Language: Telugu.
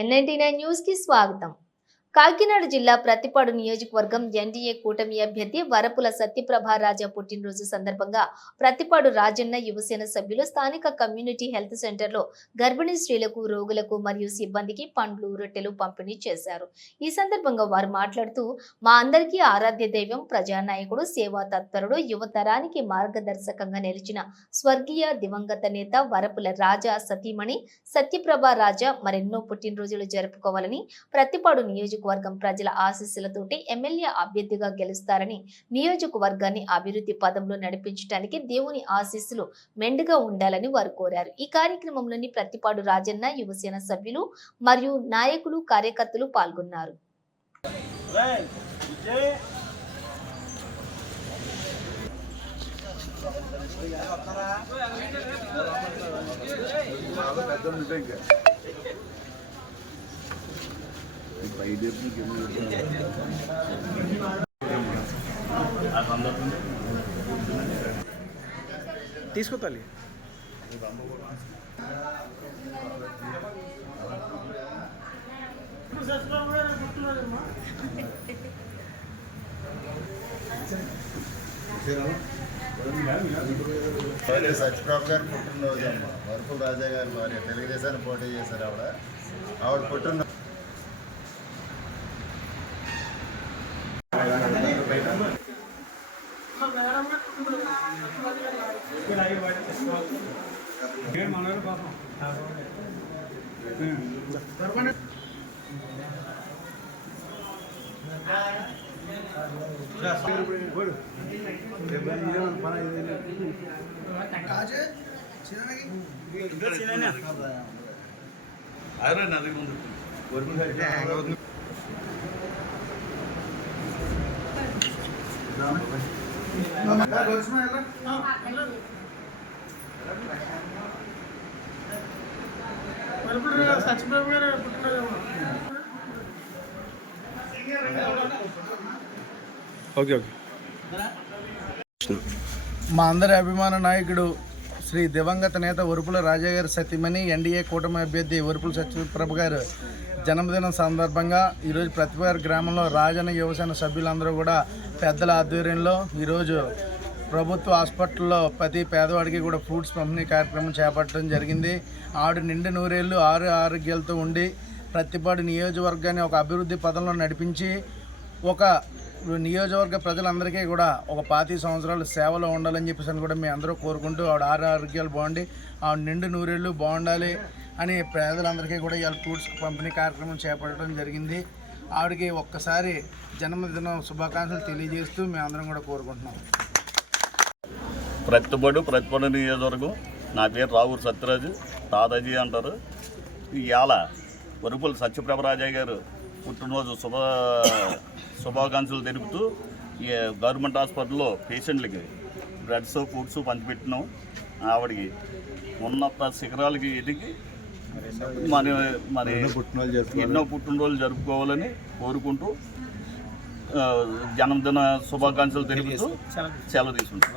ఎన్ఎన్టీ నైన్ న్యూస్కి స్వాగతం. కాకినాడ జిల్లా ప్రతిపాడు నియోజకవర్గం ఎన్డీఏ కూటమి అభ్యర్థి వరపుల సత్యప్రభా రాజా పుట్టినరోజు సందర్భంగా ప్రతిపాడు రాజన్న యువసేన సభ్యులు స్థానిక కమ్యూనిటీ హెల్త్ సెంటర్లో గర్భిణీ స్త్రీలకు రోగులకు మరియు సిబ్బందికి పండ్లు రొట్టెలు పంపిణీ చేశారు. ఈ సందర్భంగా వారు మాట్లాడుతూ మా అందరికీ ఆరాధ్య దైవం ప్రజానాయకుడు సేవా తత్పరుడు యువతరానికి మార్గదర్శకంగా నిలిచిన స్వర్గీయ దివంగత నేత వరపుల రాజా సతీమణి సత్యప్రభ రాజా మరెన్నో పుట్టినరోజులు జరుపుకోవాలని ప్రతిపాడు నియోజక నియోజకవర్గం ప్రజల ఆశీస్సులతోటి ఎమ్మెల్యే అభ్యర్థిగా గెలుస్తారని నియోజకవర్గాన్ని అభివృద్ధి పదంలో నడిపించడానికి దేవుని ఆశీస్సులు మెండుగా ఉండాలని వారు కోరారు. ఈ కార్యక్రమంలోని ప్రతిపాడు రాజన్న యువసేన సభ్యులు మరియు నాయకులు కార్యకర్తలు పాల్గొన్నారు. తీసుకో తల్లి. భార్య గారు పుట్టినరోజు అమ్మ. వరకుల రాజా గారు భార్య. తెలుగుదేశాన్ని పోటీ చేశారు ఆవిడ. ఆవిడ పుట్టిన సత్యప్రభు గారు పుట్టినరోజు ఓకే ఓకే. మా అందరి అభిమాన నాయకుడు శ్రీ దివంగత నేత ఉరుపుల రాజా గారి సతీమణి ఎన్డీఏ కూటమి అభ్యర్థి ఉరుపుల సత్యప్రభ గారు జన్మదినం సందర్భంగా ఈరోజు ప్రతిభ గ్రామంలో రాజన్న యువసేన సభ్యులందరూ కూడా పెద్దల ఆధ్వర్యంలో ఈరోజు ప్రభుత్వ హాస్పిటల్లో ప్రతి పేదవాడికి కూడా ఫ్రూట్స్ పంపిణీ కార్యక్రమం చేపట్టడం జరిగింది. ఆవిడ నిండు నూరేళ్ళు ఆరు ఆరోగ్యాలతో ఉండి ప్రతిపాడు నియోజకవర్గాన్ని ఒక అభివృద్ధి పదంలో నడిపించి ఒక నియోజకవర్గ ప్రజలందరికీ కూడా ఒక పాతి సంవత్సరాలు సేవలో ఉండాలని చెప్పేసి అని కూడా మేము అందరూ కోరుకుంటూ ఆవిడ ఆరు ఆరోగ్యాలు బాగుండి ఆవిడ నిండు నూరేళ్ళు బాగుండాలి అని పేదలందరికీ కూడా ఇవాళ ఫ్రూట్స్ పంపిణీ కార్యక్రమం చేపట్టడం జరిగింది. ఆవిడకి ఒక్కసారి జన్మదిన శుభాకాంక్షలు తెలియజేస్తూ మేము అందరం కూడా కోరుకుంటున్నాం. ప్రతిబడు ప్రతిపడు నియోజకవర్గం. నా పేరు రావూరు సత్యరాజు. దాదాజీ అంటారు. ఇవాళ వరుపుల సత్యప్రభరాజయ్య గారు పుట్టినరోజు శుభ శుభాకాంక్షలు తెలుపుతూ ఈ గవర్నమెంట్ హాస్పిటల్లో పేషెంట్లకి బ్రెడ్స్ ఫుడ్స్ పంచిపెట్టినాం. ఆవిడకి ఉన్నత శిఖరాలకి ఎదిగి మన మరి పుట్టినరోజు జరుపుకోవాలి. ఎన్నో పుట్టినరోజులు జరుపుకోవాలని కోరుకుంటూ ఆ, జన్మదిన శుభాకాంక్షలు తెలుపుతూ సెలవు తీసుకుంటాం.